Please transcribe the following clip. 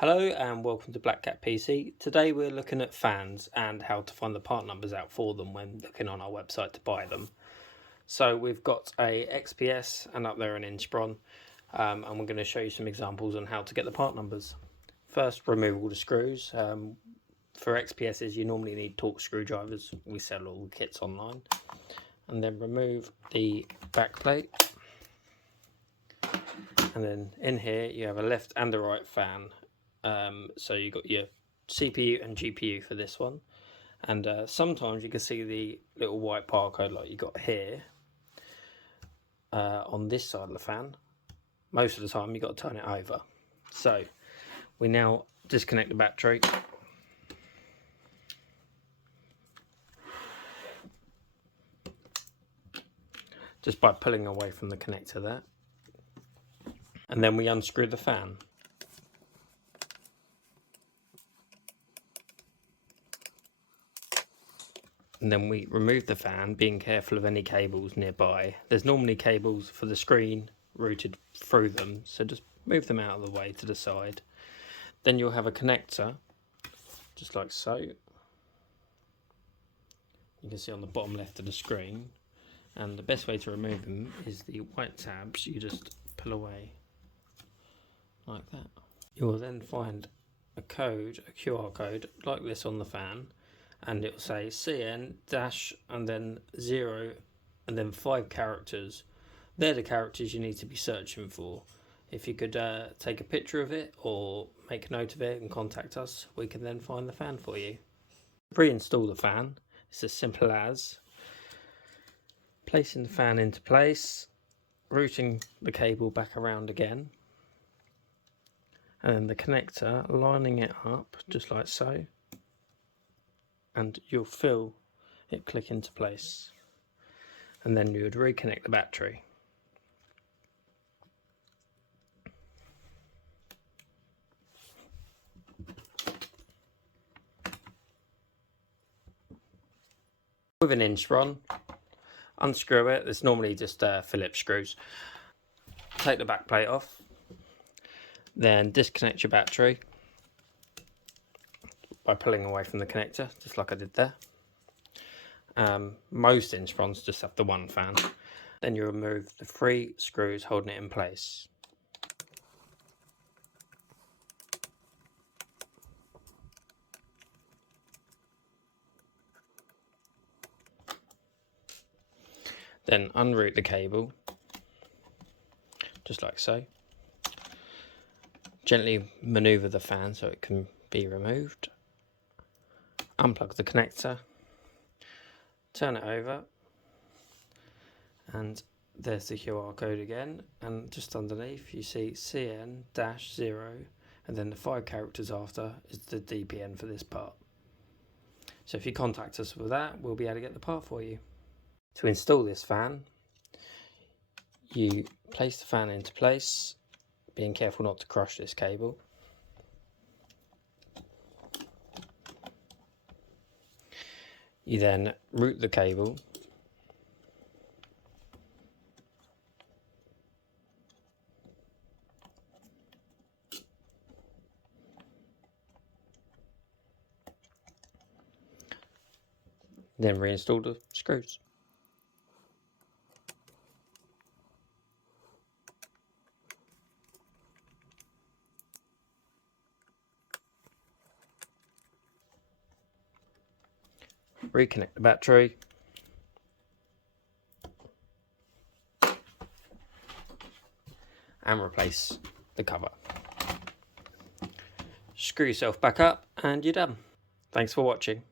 Hello and welcome to Black Cat PC. Today we're looking at fans and how to find the part numbers out for them when looking on our website to buy them. So we've got a XPS and up there an Inspiron, and we're going to show you some examples on how to get the part numbers. First, remove all the screws. For XPSs you normally need Torx screwdrivers. We sell all the kits online. And then remove the back plate. And then in here you have a left and a right fan. So you've got your CPU and GPU for this one, and sometimes you can see the little white barcode like you got here on this side of the fan. Most of the time you've got to turn it over. So we now disconnect the battery. Just by pulling away from the connector there. And then we unscrew the fan. And then we remove the fan, being careful of any cables nearby. There's normally cables for the screen routed through them, so just move them out of the way to the side. Then you'll have a connector, just like so. You can see on the bottom left of the screen. And the best way to remove them is the white tabs. You just pull away like that. You will then find a code, a QR code, like this on the fan. And it will say CN dash and then 0 and then 5 characters. They're the characters you need to be searching for. If you could take a picture of it or make a note of it and contact us, we can then find the fan for you. Pre-install the fan. It's as simple as placing the fan into place, routing the cable back around again, and then the connector, lining it up just like so. And you'll feel it click into place, and then you would reconnect the battery. With an Inspiron, unscrew it. It's normally just Phillips screws. Take the back plate off, then disconnect your battery by pulling away from the connector, just like I did there. Most Inspirons just have the one fan. Then you remove the 3 screws holding it in place. Then unroute the cable, just like so. Gently maneuver the fan so it can be removed. Unplug the connector, turn it over, and there's the QR code again, and just underneath you see CN-0 and then the 5 characters after is the DPN for this part. So if you contact us with that, we'll be able to get the part for you. To install this fan, you place the fan into place, being careful not to crush this cable. You then route the cable, then reinstall the screws. Reconnect the battery, and replace the cover. Screw yourself back up and you're done. Thanks for watching.